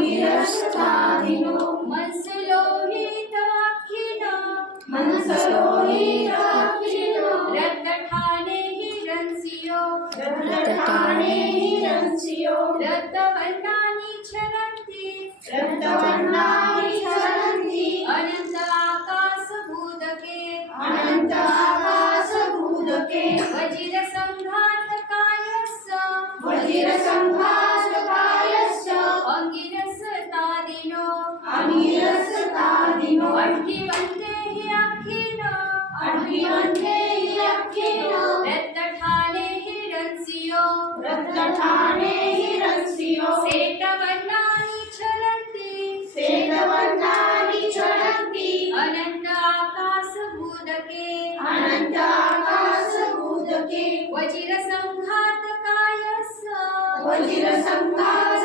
निरस्तादिनो। मनसलोहिताखिना मनसलोहिताखिनो रक्तठाने हि रंसियो। रक्तठाने हि रंसियो। रक्तवर्णानि क्षरन्ति रक्तवर्णानि क्षरन्ति अनन्ताकाशभूदके अनन्ताकाशभूदके वज्रस ಅಡ್ಡಿ ಒಂದೇ ಹಿರಾಕಿನ ಅಡ್ಡಿ ಒಂದೇ ಹಿರಾಕಿನ ರಕ್ತ ಠಾಣೆ ಹಿರನ್ಸಿಯೋ ರಕ್ತ ಠಾಣೆ ಹಿರನ್ಸಿಯೋ ಸೇಟವನ್ನಾನಿ ಚಲಂತಿ ಸೇಟವನ್ನಾನಿ ಚಲಂತಿ ಅನಂತ ಆಕಾಶ ಭೂತಕ್ಕೆ ಅನಂತ ಆಕಾಶ ಭೂತಕ್ಕೆ ವಜ್ರ ಸಂಘಾತಕಾಯಸ್ಸ ವಜ್ರ ಸಂಘಾತ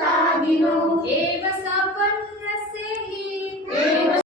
तागिनो एव